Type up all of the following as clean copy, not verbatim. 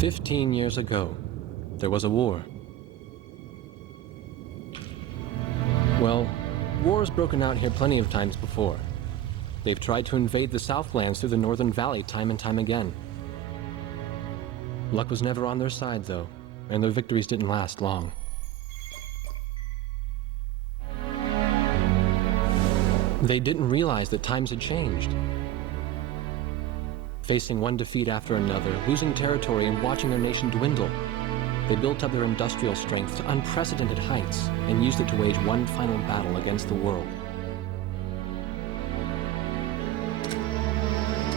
15 years ago, there was a war. Well, war's broken out here plenty of times before. They've tried to invade the Southlands through the Northern Valley time and time again. Luck was never on their side, though, and their victories didn't last long. They didn't realize that times had changed. Facing one defeat after another, losing territory and watching their nation dwindle, they built up their industrial strength to unprecedented heights and used it to wage one final battle against the world.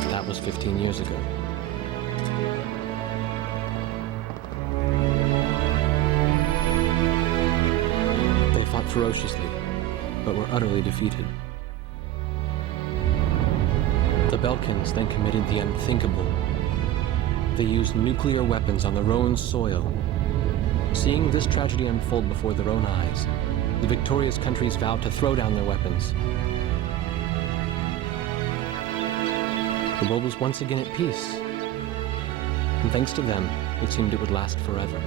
That was 15 years ago. They fought ferociously, but were utterly defeated. The Belkans then committed the unthinkable. They used nuclear weapons on their own soil. Seeing this tragedy unfold before their own eyes, the victorious countries vowed to throw down their weapons. The world was once again at peace, and thanks to them, it seemed it would last forever.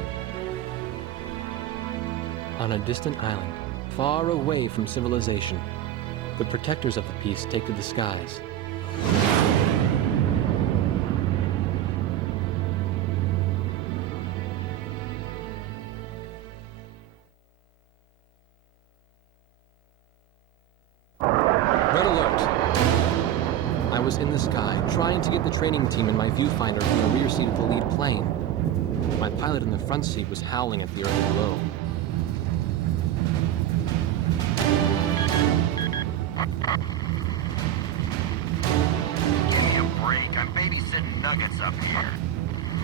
On a distant island, far away from civilization, the protectors of the peace take to the skies. Red alert! I was in the sky, trying to get the training team in my viewfinder from the rear seat of the lead plane. My pilot in the front seat was howling at the earth below. Give me a break. I'm babysitting nuggets up here.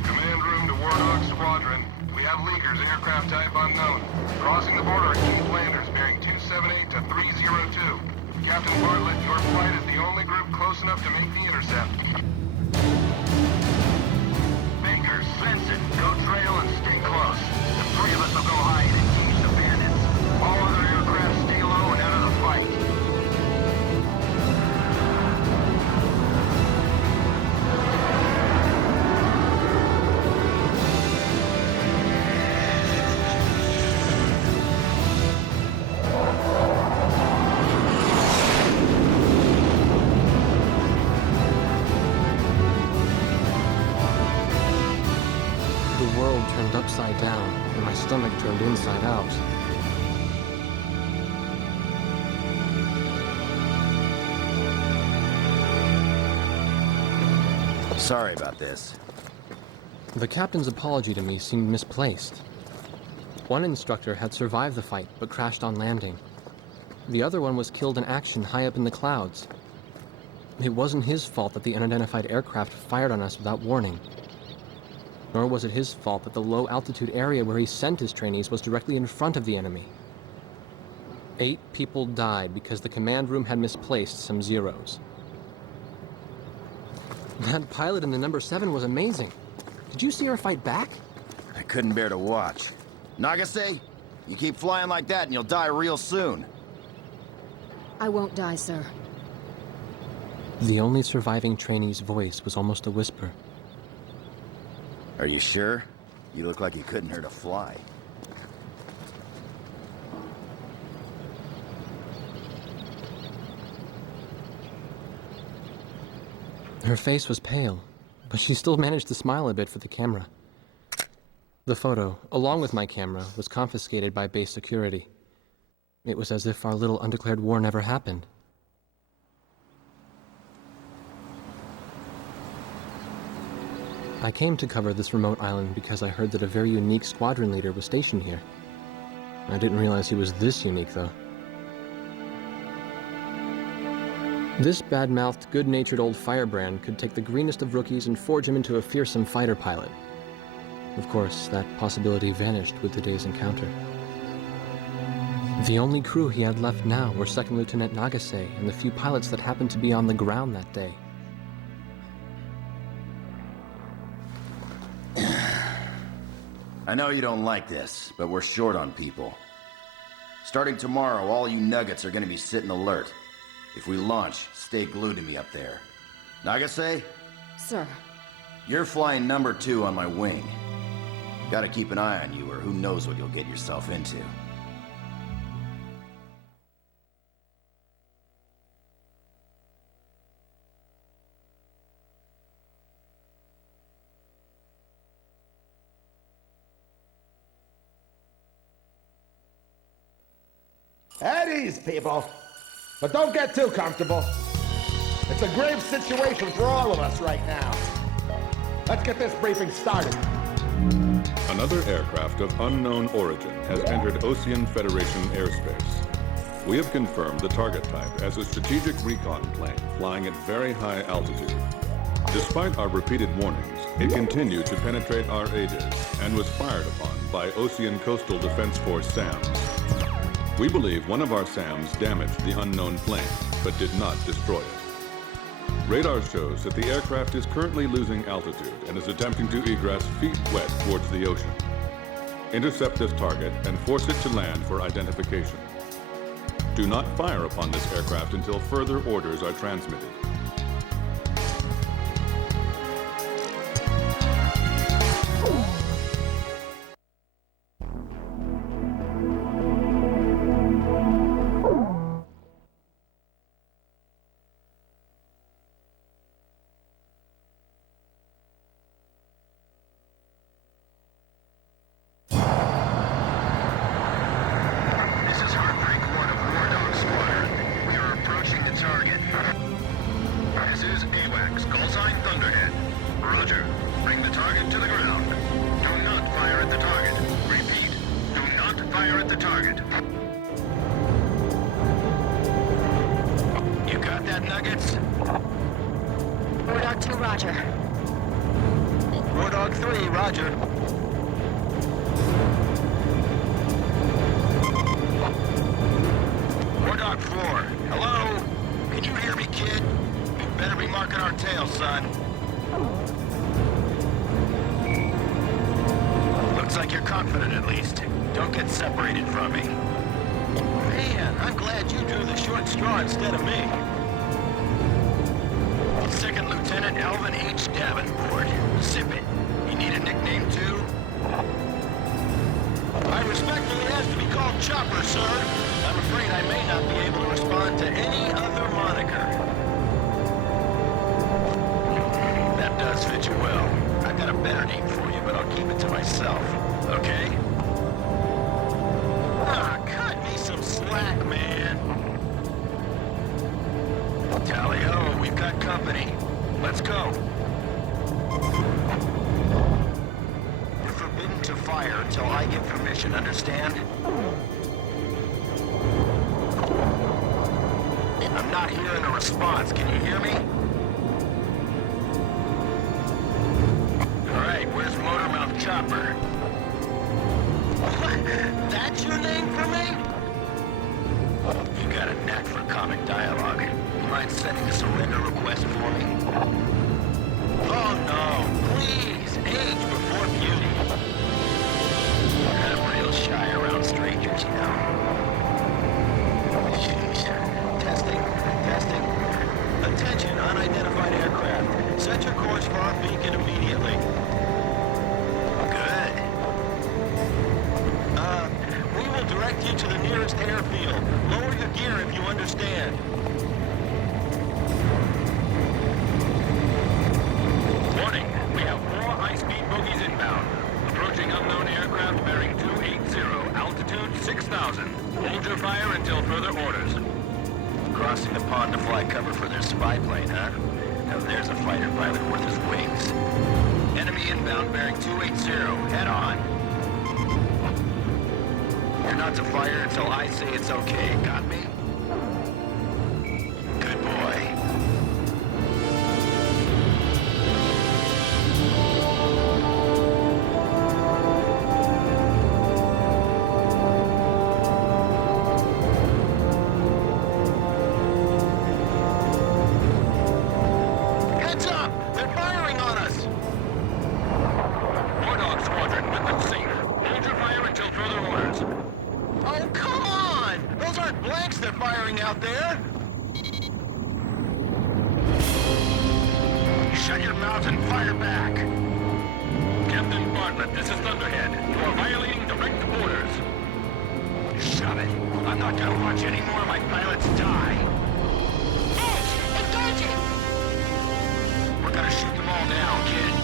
Command room to Wardog Squadron. We have leakers, aircraft type unknown. Crossing the border at Keith Landers, bearing 278 to 302. Captain Bartlett, your flight is the only group close enough to make the intercept. Baker, Svensson, go trail and stay close. The three of us will go hide and teach the bandits. All other aircraft stay low and out of the fight. The world turned upside down, and my stomach turned inside out. Sorry about this. The captain's apology to me seemed misplaced. One instructor had survived the fight, but crashed on landing. The other one was killed in action high up in the clouds. It wasn't his fault that the unidentified aircraft fired on us without warning. Nor was it his fault that the low-altitude area where he sent his trainees was directly in front of the enemy. 8 people died because the command room had misplaced some zeros. That pilot in the number 7 was amazing. Did you see her fight back? I couldn't bear to watch. Nagase, you keep flying like that and you'll die real soon. I won't die, sir. The only surviving trainee's voice was almost a whisper. Are you sure? You look like you couldn't hurt a fly. Her face was pale, but she still managed to smile a bit for the camera. The photo, along with my camera, was confiscated by base security. It was as if our little undeclared war never happened. I came to cover this remote island because I heard that a very unique squadron leader was stationed here. I didn't realize he was this unique, though. This bad-mouthed, good-natured old firebrand could take the greenest of rookies and forge him into a fearsome fighter pilot. Of course, that possibility vanished with the day's encounter. The only crew he had left now were Second Lieutenant Nagase and the few pilots that happened to be on the ground that day. I know you don't like this, but we're short on people. Starting tomorrow, all you nuggets are gonna be sitting alert. If we launch, stay glued to me up there. Nagase, Sir. you're flying number 2 on my wing. Gotta keep an eye on you, or who knows what you'll get yourself into. At ease, people. But don't get too comfortable. It's a grave situation for all of us right now. Let's get this briefing started. Another aircraft of unknown origin has entered Ocean Federation airspace. We have confirmed the target type as a strategic recon plane flying at very high altitude. Despite our repeated warnings, it continued to penetrate our ADIS and was fired upon by Ocean Coastal Defense Force SAMs. We believe one of our SAMs damaged the unknown plane, but did not destroy it. Radar shows that the aircraft is currently losing altitude and is attempting to egress feet wet towards the ocean. Intercept this target and force it to land for identification. Do not fire upon this aircraft until further orders are transmitted. Captain Bartlett, this is Thunderhead. You are violating direct orders. Shut it. I'm not gonna watch any more of my pilots die. Edge! Engaging! We're gonna shoot them all down, kid.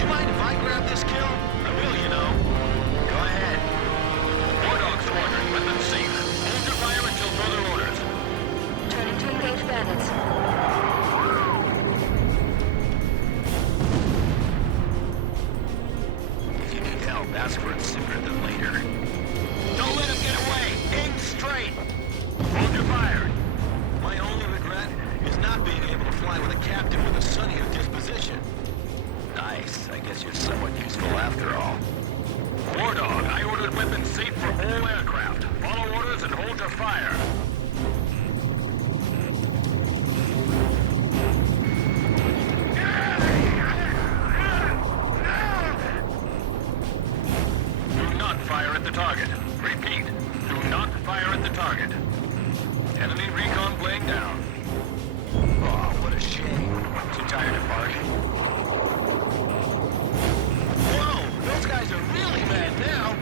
You mind if I grab this kill? I will, you know. Go ahead. War Dog Squadron, weapons safe. Hold your fire until further orders. Turning to engage bandits. If you need help, ask for it sooner than later. Don't let him get away! Aim straight! Hold your fire! My only regret is not being able to fly with a captain with a sunnier disposition. Nice. I guess you're somewhat useful after all. War Dog, I ordered weapons safe for all aircraft. Follow orders and hold your fire. Do not fire at the target. Repeat, do not fire at the target. Enemy recon plane down. Oh, what a shame. Too tired to party. Whoa, those guys are really mad now.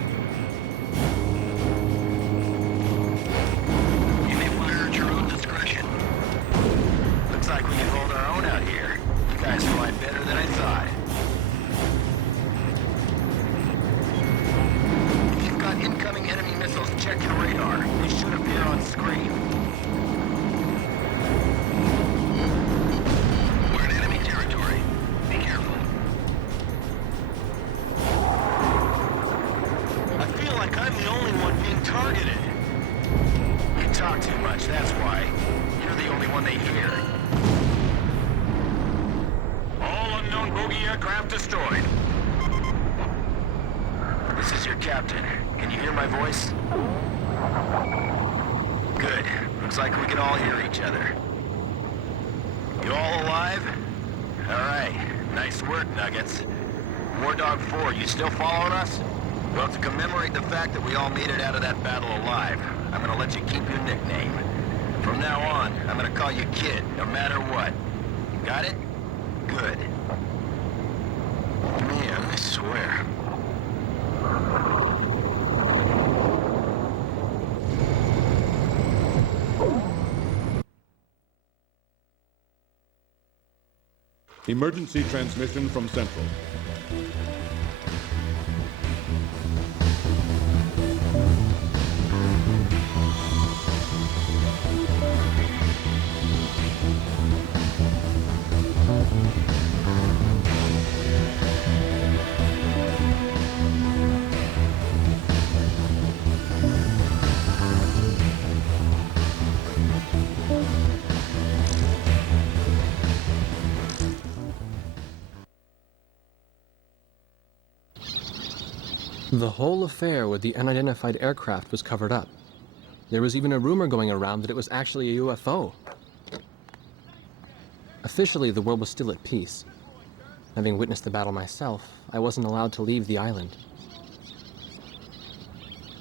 You may fire at your own discretion. Looks like we can hold our own out here. You guys fly better than I thought. If you've got incoming enemy missiles, check your radar. They should appear on screen. We're in enemy territory. Be careful. I feel like I'm the only one being targeted. You talk too much, that's why. You're the only one they hear. All unknown bogey aircraft destroyed. This is your captain. Can you hear my voice? Good. Looks like we can all hear each other. You all alive? All right. Nice work, Nuggets. War Dog 4, you still following us? Well, to commemorate the fact that we all made it out of that battle alive, I'm gonna let you keep your nickname. From now on, I'm gonna call you Kid, no matter what. Got it? Good. Man, I swear. Emergency transmission from Central. The whole affair with the unidentified aircraft was covered up. There was even a rumor going around that it was actually a UFO. Officially, the world was still at peace. Having witnessed the battle myself, I wasn't allowed to leave the island.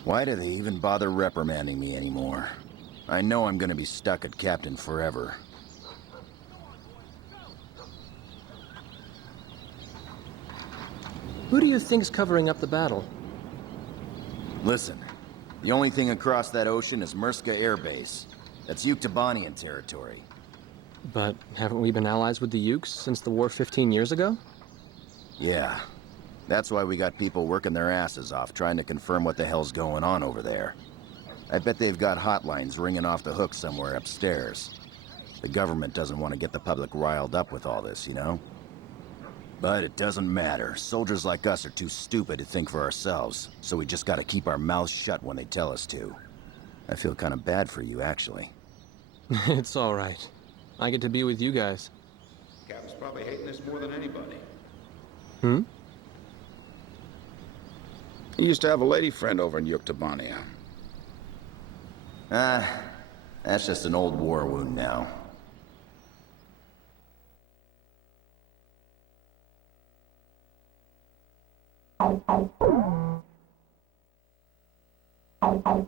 Why do they even bother reprimanding me anymore? I know I'm gonna be stuck at Captain forever. Who do you think's covering up the battle? Listen, the only thing across that ocean is Murska Air Base. That's Yuktobanian territory. But haven't we been allies with the Ukes since the war 15 years ago? Yeah. That's why we got people working their asses off trying to confirm what the hell's going on over there. I bet they've got hotlines ringing off the hook somewhere upstairs. The government doesn't want to get the public riled up with all this, you know? But it doesn't matter. Soldiers like us are too stupid to think for ourselves, so we just gotta keep our mouths shut when they tell us to. I feel kind of bad for you, actually. It's all right. I get to be with you guys. Captain's probably hating this more than anybody. Hmm? He used to have a lady friend over in Yuktobania. That's just an old war wound now. Ow, ow.